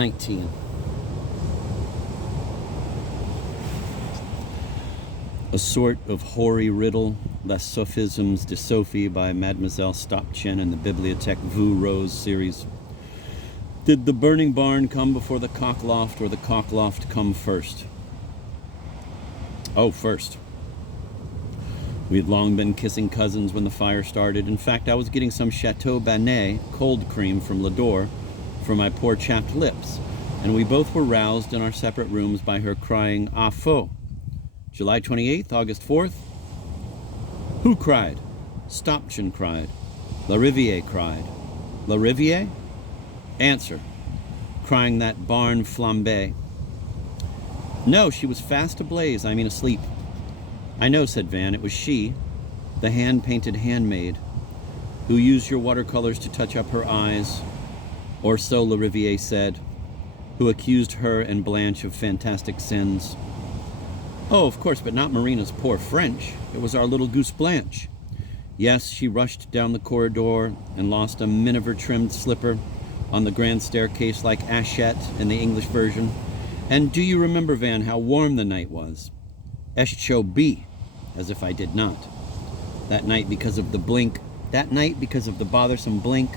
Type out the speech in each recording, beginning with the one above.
19. A sort of hoary riddle, Les Sophismes de Sophie by Mademoiselle Stopchen in the Bibliothèque Vous Rose series. Did the burning barn come before the cockloft, or the cockloft come first? Oh, first. We had long been kissing cousins when the fire started. In fact, I was getting some Chateau Banet cold cream from Lador for my poor chapped lips, and we both were roused in our separate rooms by her crying, "Ah, faux!" July 28th, August 4th. Who cried? Stopchen cried. Lariviere cried. Lariviere? Answer. Crying that barn flambé. No, she was fast ablaze, I mean asleep. I know, said Van, it was she, the hand-painted handmaid, who used your watercolors to touch up her eyes, or so Lariviere said, who accused her and Blanche of fantastic sins. Oh, of course, but not Marina's poor French. It was our little goose Blanche. Yes, she rushed down the corridor and lost a miniver-trimmed slipper on the grand staircase like Hachette in the English version. And do you remember, Van, how warm the night was? Eschobie, as if I did not. That night because of the bothersome blink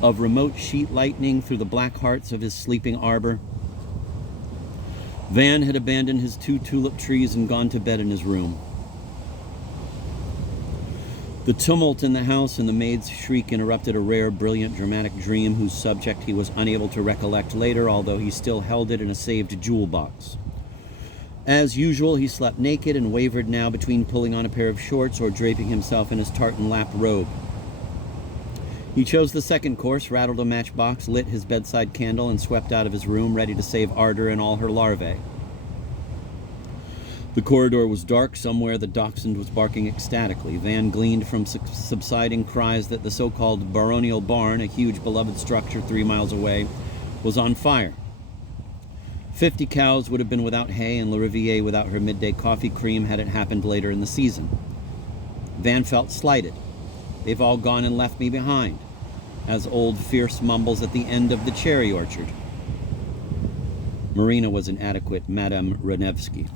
of remote sheet lightning through the black hearts of his sleeping arbor. Van had abandoned his 2 tulip trees and gone to bed in his room. The tumult in the house and the maid's shriek interrupted a rare, brilliant, dramatic dream whose subject he was unable to recollect later, although he still held it in a saved jewel box. As usual, he slept naked and wavered now between pulling on a pair of shorts or draping himself in his tartan lap robe. He chose the second course, rattled a matchbox, lit his bedside candle, and swept out of his room, ready to save Ardor and all her larvae. The corridor was dark. Somewhere the dachshund was barking ecstatically. Van gleaned from subsiding cries that the so-called baronial barn, a huge beloved structure 3 miles away, was on fire. 50 cows would have been without hay, and Lariviere without her midday coffee cream had it happened later in the season. Van felt slighted. They've all gone and left me behind, as old Fierce mumbles at the end of the cherry orchard. Marina was an adequate Madame Renevsky.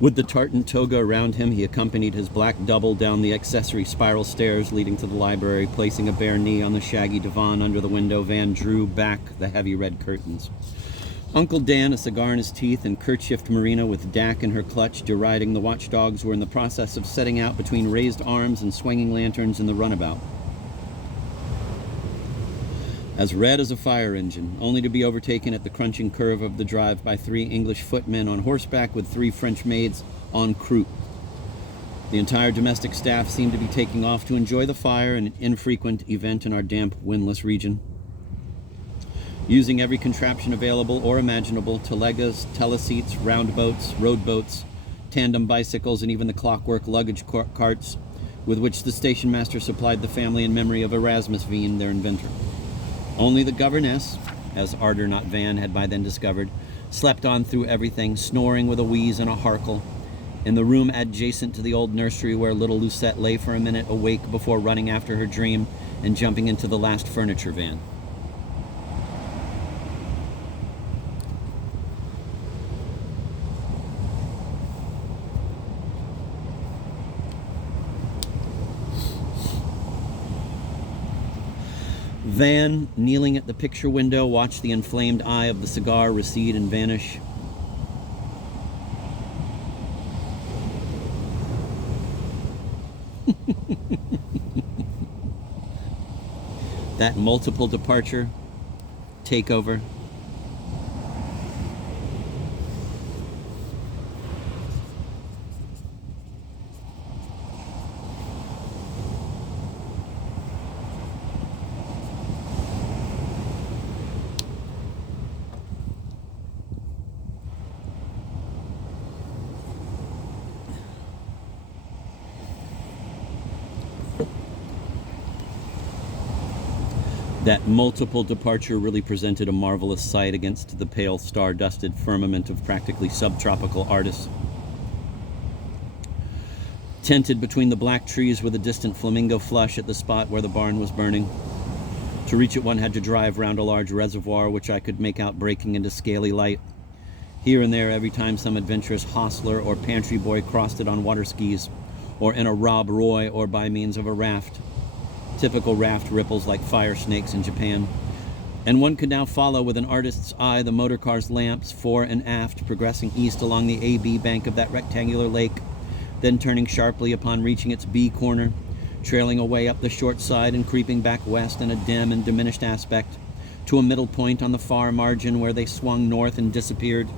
With the tartan toga around him, he accompanied his black double down the accessory spiral stairs leading to the library. Placing a bare knee on the shaggy divan under the window, Van drew back the heavy red curtains. Uncle Dan, a cigar in his teeth, and kerchiefed Marina with Dak in her clutch, deriding the watchdogs, were in the process of setting out between raised arms and swinging lanterns in the runabout. As red as a fire engine, only to be overtaken at the crunching curve of the drive by 3 English footmen on horseback with 3 French maids en croupe. The entire domestic staff seemed to be taking off to enjoy the fire, an infrequent event in our damp, windless region. Using every contraption available or imaginable, telegas, teleseats, roundboats, roadboats, tandem bicycles, and even the clockwork luggage carts with which the station master supplied the family in memory of Erasmus Wien, their inventor. Only the governess, as Ardor not Van had by then discovered, slept on through everything, snoring with a wheeze and a harkle, in the room adjacent to the old nursery where little Lucette lay for a minute awake before running after her dream and jumping into the last furniture van. Van, kneeling at the picture window, watched the inflamed eye of the cigar recede and vanish. That multiple departure takeover. That multiple departure really presented a marvelous sight against the pale star-dusted firmament of practically subtropical artists. Tented between the black trees with a distant flamingo flush at the spot where the barn was burning. To reach it, one had to drive round a large reservoir, which I could make out breaking into scaly light. Here and there, every time some adventurous hostler or pantry boy crossed it on water skis, or in a Rob Roy, or by means of a raft. Typical raft ripples like fire snakes in Japan. And one could now follow with an artist's eye the motor car's lamps fore and aft, progressing east along the AB bank of that rectangular lake, then turning sharply upon reaching its B corner, trailing away up the short side and creeping back west in a dim and diminished aspect, to a middle point on the far margin where they swung north and disappeared.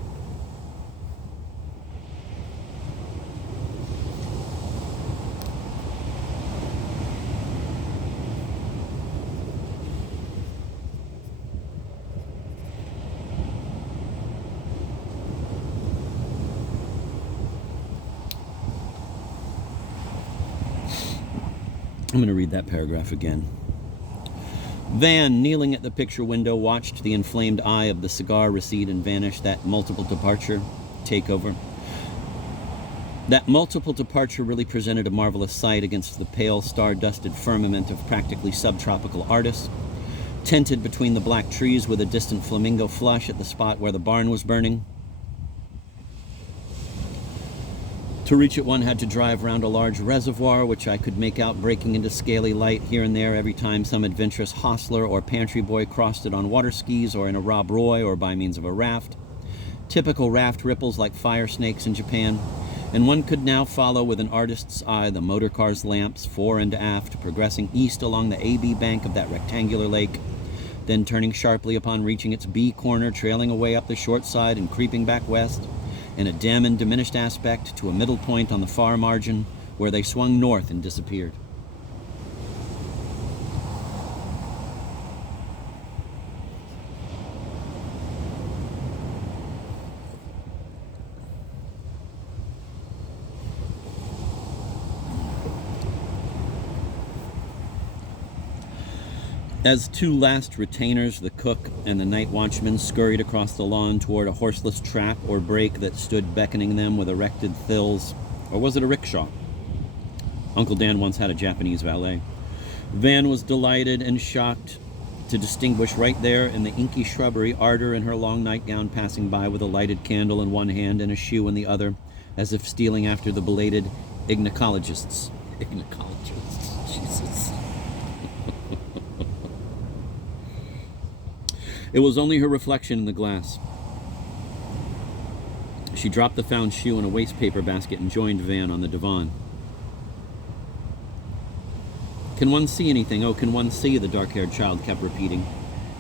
I'm going to read that paragraph again. Van, kneeling at the picture window, watched the inflamed eye of the cigar recede and vanish, that multiple departure takeover. That multiple departure really presented a marvelous sight against the pale, star-dusted firmament of practically subtropical artists, tented between the black trees with a distant flamingo flush at the spot where the barn was burning. To reach it, one had to drive round a large reservoir, which I could make out breaking into scaly light here and there every time some adventurous hostler or pantry boy crossed it on water skis or in a Rob Roy or by means of a raft. Typical raft ripples like fire snakes in Japan. And one could now follow with an artist's eye the motor car's lamps fore and aft, progressing east along the AB bank of that rectangular lake, then turning sharply upon reaching its B corner, trailing away up the short side and creeping back west in a dim and diminished aspect to a middle point on the far margin where they swung north and disappeared. As two last retainers, the cook and the night watchman, scurried across the lawn toward a horseless trap or brake that stood beckoning them with erected thills. Or was it a rickshaw? Uncle Dan once had a Japanese valet. Van was delighted and shocked to distinguish right there in the inky shrubbery Ardor in her long nightgown passing by with a lighted candle in one hand and a shoe in the other, as if stealing after the belated ignicologists. Ignicologists, Jesus. It was only her reflection in the glass. She dropped the found shoe in a waste paper basket and joined Van on the divan. "Can one see anything? Oh, can one see?" the dark-haired child kept repeating,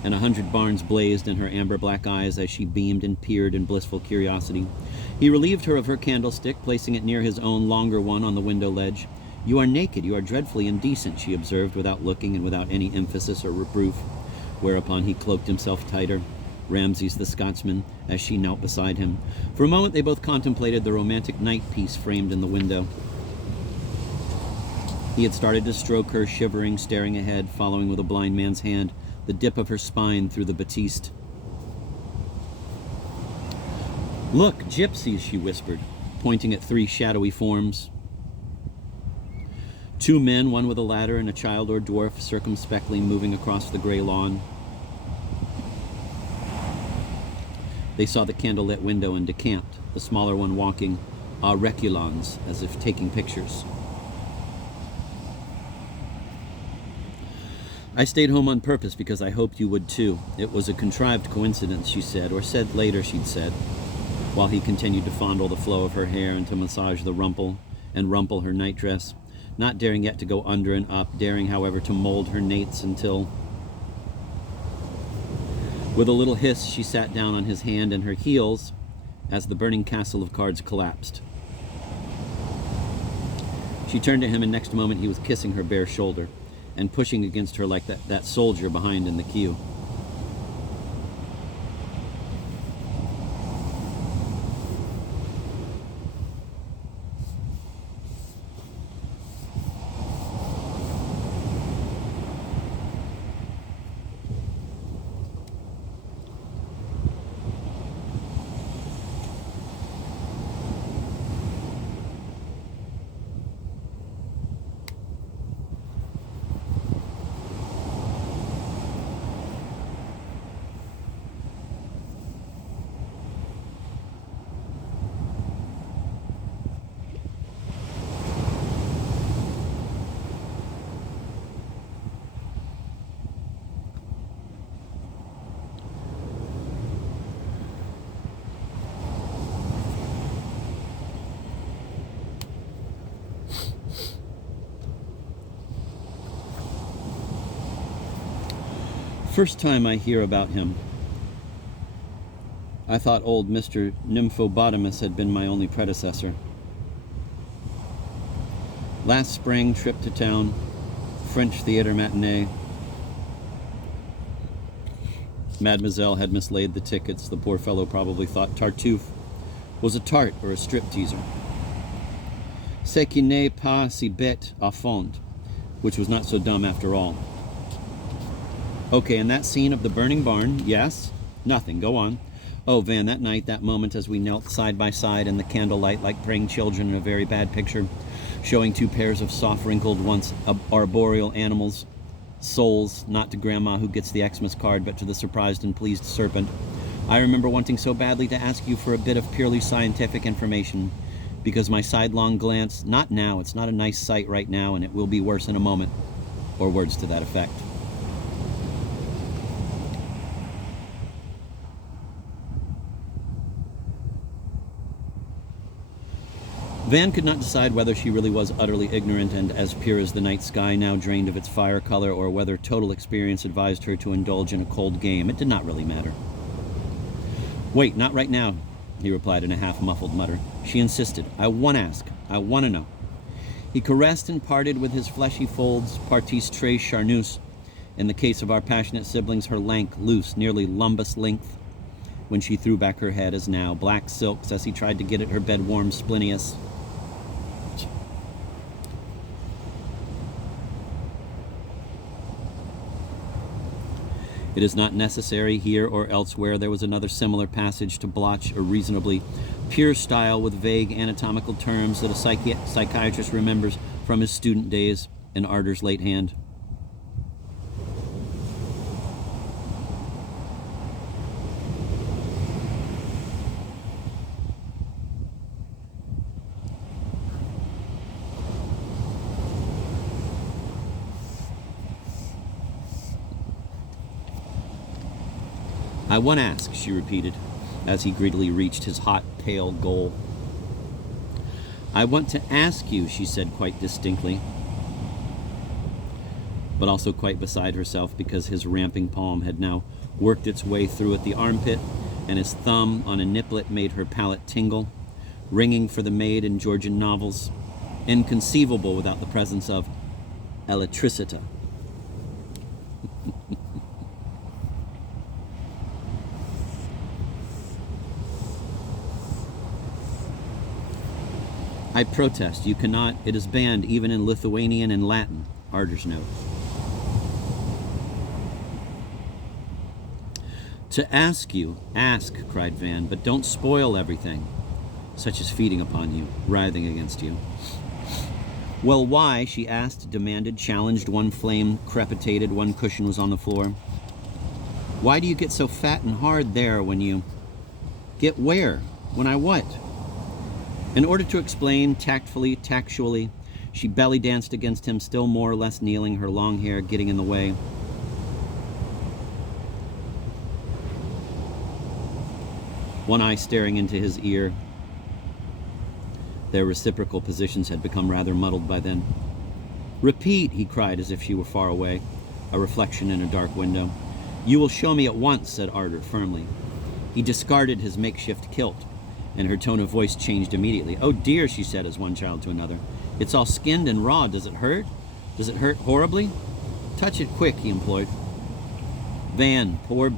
and 100 barns blazed in her amber-black eyes as she beamed and peered in blissful curiosity. He relieved her of her candlestick, placing it near his own longer one on the window ledge. "You are naked. You are dreadfully indecent," she observed without looking and without any emphasis or reproof. Whereupon he cloaked himself tighter, Ramses the Scotsman, as she knelt beside him. For a moment they both contemplated the romantic night piece framed in the window. He had started to stroke her, shivering, staring ahead, following with a blind man's hand the dip of her spine through the batiste. "Look, gypsies," she whispered, pointing at 3 shadowy forms. 2 men, one with a ladder and a child or dwarf, circumspectly moving across the gray lawn. They saw the candle-lit window and decamped, the smaller one walking a reculons, as if taking pictures. "I stayed home on purpose because I hoped you would too. It was a contrived coincidence," she said, or said later she'd said, while he continued to fondle the flow of her hair and to massage the rumple her nightdress. not daring yet to go under and up, daring, however, to mold her nates until... With a little hiss, she sat down on his hand and her heels as the burning castle of cards collapsed. She turned to him, and next moment he was kissing her bare shoulder and pushing against her like that soldier behind in the queue. First time I hear about him, I thought old Mr. Nymphobotamus had been my only predecessor. Last spring, trip to town, French theater matinee. Mademoiselle had mislaid the tickets. The poor fellow probably thought Tartuffe was a tart or a strip-teaser. C'est qui n'est pas si bête à fond, which was not so dumb after all. Okay, and that scene of the burning barn, yes? Nothing, go on. Oh, Van, that night, that moment as we knelt side by side in the candlelight like praying children in a very bad picture, showing two pairs of soft, wrinkled, once arboreal animals, souls, not to Grandma who gets the Xmas card, but to the surprised and pleased serpent. I remember wanting so badly to ask you for a bit of purely scientific information, because my sidelong glance, not now, it's not a nice sight right now, and it will be worse in a moment, or words to that effect. Van could not decide whether she really was utterly ignorant and as pure as the night sky now drained of its fire color, or whether total experience advised her to indulge in a cold game. It did not really matter. Wait, not right now, he replied in a half-muffled mutter. She insisted. I want to ask. I want to know. He caressed and parted with his fleshy folds, partis très charnus. In the case of our passionate siblings, her lank, loose, nearly lumbus length, when she threw back her head as now, black silks as he tried to get at her bed-warm splenius. It is not necessary here or elsewhere. There was another similar passage to blotch a reasonably pure style with vague anatomical terms that a psychiatrist remembers from his student days in Ardor's late hand. I want to ask, she repeated, as he greedily reached his hot, pale goal. I want to ask you, she said quite distinctly, but also quite beside herself because his ramping palm had now worked its way through at the armpit, and his thumb on a niplet made her palate tingle, ringing for the maid in Georgian novels, inconceivable without the presence of electricity. I protest, you cannot, it is banned even in Lithuanian and Latin, Ardor's note. To ask you, ask, cried Van, but don't spoil everything, such as feeding upon you, writhing against you. Well, why, she asked, demanded, challenged, one flame crepitated, one cushion was on the floor. Why do you get so fat and hard there when you... Get where? When I what? In order to explain, tactfully, tactually, she belly danced against him, still more or less kneeling, her long hair getting in the way. One eye staring into his ear. Their reciprocal positions had become rather muddled by then. "Repeat," he cried as if she were far away, a reflection in a dark window. "You will show me at once," said Arder firmly. He discarded his makeshift kilt, and her tone of voice changed immediately. "Oh dear," she said as one child to another. "It's all skinned and raw. Does it hurt? Does it hurt horribly?" "Touch it quick," he implored. "Van, poor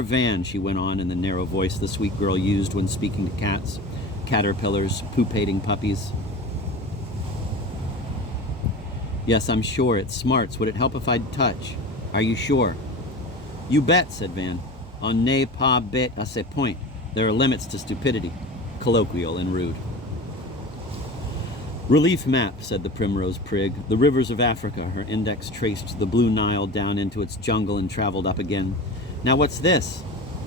Van," she went on in the narrow voice the sweet girl used when speaking to cats, caterpillars, pupating puppies. "Yes, I'm sure. It smarts. Would it help if I'd touch? Are you sure?" "You bet," said Van. "On n'est pas bête à ce point. There are limits to stupidity." Colloquial and rude. "Relief map," said the primrose prig. "The rivers of Africa." Her index traced the blue Nile down into its jungle and traveled up again. "Now what's this?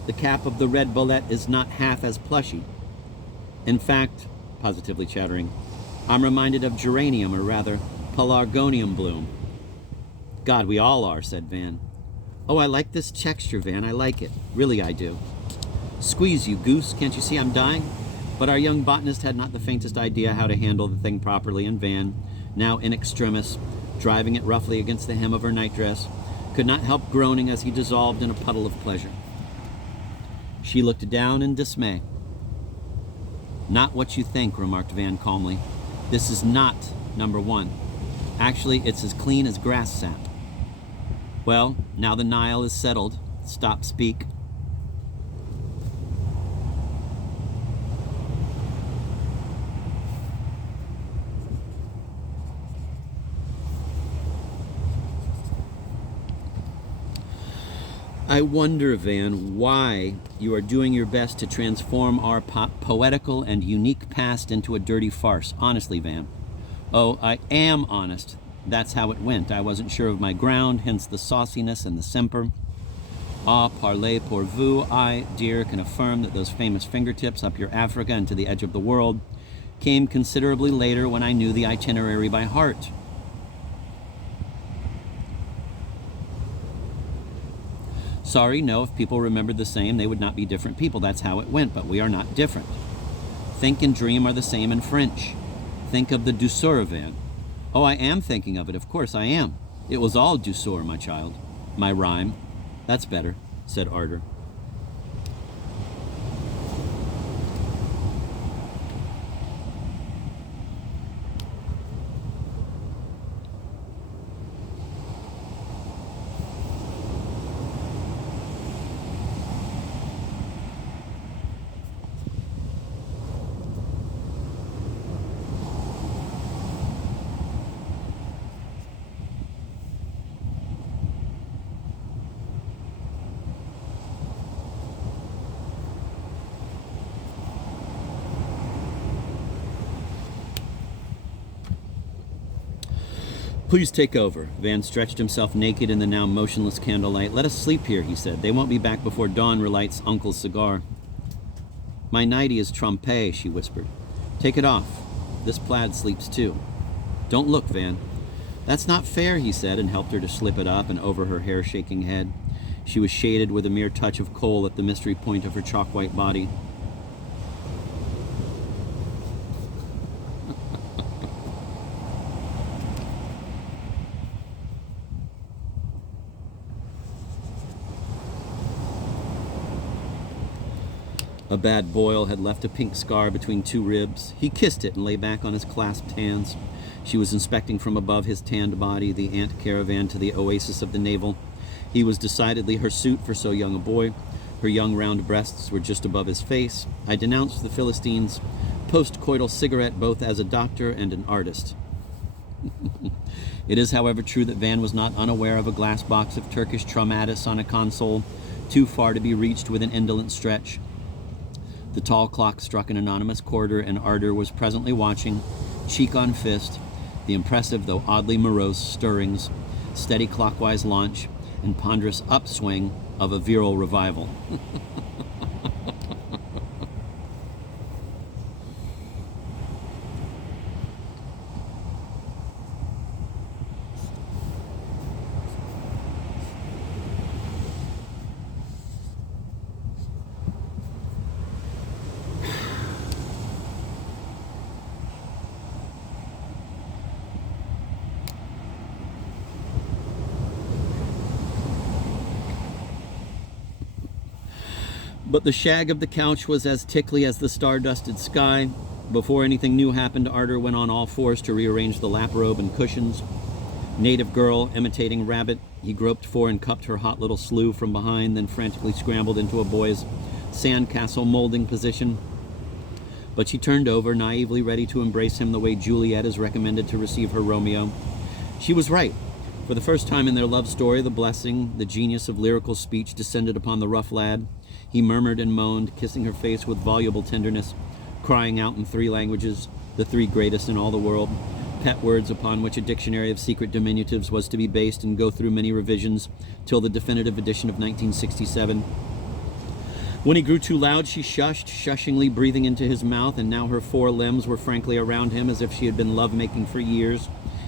The cap of the red bolette is not half as plushy. In fact," positively chattering, "I'm reminded of geranium, or rather, pelargonium bloom." "God, we all are," said Van. "Oh, I like this texture, Van. I like it. Really, I do." "Squeeze, you goose. Can't you see I'm dying?" But our young botanist had not the faintest idea how to handle the thing properly, and Van, now in extremis, driving it roughly against the hem of her nightdress, could not help groaning as he dissolved in a puddle of pleasure. She looked down in dismay. "Not what you think," remarked Van calmly. "This is not number one. Actually, it's as clean as grass sap. Well, now the Nile is settled. Stop speak." "I wonder, Van, why you are doing your best to transform our poetical and unique past into a dirty farce. Honestly, Van." "Oh, I am honest. That's how it went. I wasn't sure of my ground, hence the sauciness and the simper. Ah, parlez pour vous. I, dear, can affirm that those famous fingertips up your Africa and to the edge of the world came considerably later when I knew the itinerary by heart." "Sorry, no, if people remembered the same, they would not be different people. That's how it went, but we are not different. Think and dream are the same in French. Think of the douceur, Van." "Oh, I am thinking of it. Of course I am. It was all douceur, my child. My rhyme." "That's better," said Arder. "Please take over." Van stretched himself naked in the now motionless candlelight. "Let us sleep here," he said. "They won't be back before dawn relights Uncle's cigar." "My nightie is trempé," she whispered. "Take it off. This plaid sleeps too." "Don't look, Van." "That's not fair," he said, and helped her to slip it up and over her hair-shaking head. She was shaded with a mere touch of kohl at the mystery point of her chalk-white body. A bad boil had left a pink scar between two ribs. He kissed it and lay back on his clasped hands. She was inspecting from above his tanned body the ant caravan to the oasis of the navel. He was decidedly her suit for so young a boy. Her young round breasts were just above his face. I denounced the Philistine's post-coital cigarette both as a doctor and an artist. It is, however, true that Van was not unaware of a glass box of Turkish Traumatis on a console, too far to be reached with an indolent stretch. The tall clock struck an anonymous quarter, and Arder was presently watching, cheek on fist, the impressive though oddly morose stirrings, steady clockwise launch, and ponderous upswing of a virile revival. But the shag of the couch was as tickly as the star-dusted sky. Before anything new happened, Arter went on all fours to rearrange the lap robe and cushions. Native girl, imitating rabbit, he groped for and cupped her hot little slew from behind, then frantically scrambled into a boy's sandcastle molding position. But she turned over, naively ready to embrace him the way Juliet is recommended to receive her Romeo. She was right. For the first time in their love story, the blessing, the genius of lyrical speech descended upon the rough lad. He murmured and moaned, kissing her face with voluble tenderness, crying out in 3 languages, the 3 greatest in all the world, pet words upon which a dictionary of secret diminutives was to be based and go through many revisions till the definitive edition of 1967. When he grew too loud, she shushed, shushingly breathing into his mouth, and now her 4 limbs were frankly around him as if she had been love-making for years,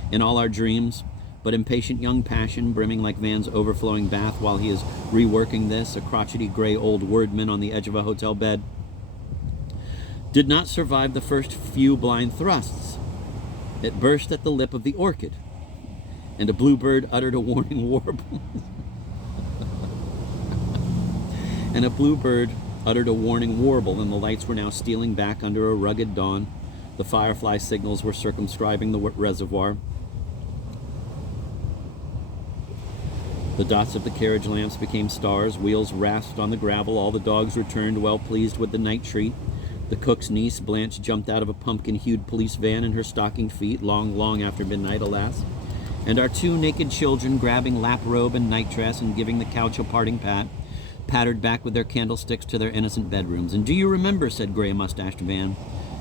in all our dreams. But impatient young passion, brimming like Van's overflowing bath while he is reworking this, a crotchety gray old wordman on the edge of a hotel bed, did not survive the first few blind thrusts. It burst at the lip of the orchid, and a bluebird uttered a warning warble. And a bluebird uttered a warning warble, and the lights were now stealing back under a rugged dawn. The firefly signals were circumscribing the reservoir. The dots of the carriage lamps became stars, wheels rasped on the gravel, all the dogs returned, well pleased with the night treat. The cook's niece, Blanche, jumped out of a pumpkin-hued police van in her stocking feet, long after midnight, alas. And our 2 naked children, grabbing lap robe and nightdress and giving the couch a parting pat, pattered back with their candlesticks to their innocent bedrooms. "And do you remember," said gray-mustached Van,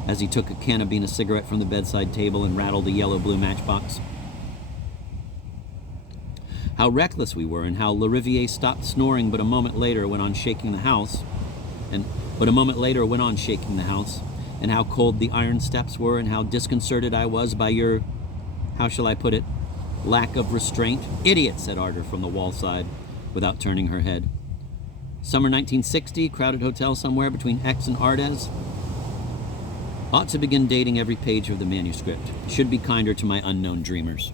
as he took a Canabina cigarette from the bedside table and rattled a yellow-blue matchbox, "how reckless we were, and how Lariviere stopped snoring but a moment later went on shaking the house, and how cold the iron steps were, and how disconcerted I was by your, how shall I put it, lack of restraint?" "Idiot," said Arter from the wall side, without turning her head. Summer 1960, crowded hotel somewhere between X and Ardez. Ought to begin dating every page of the manuscript. Should be kinder to my unknown dreamers.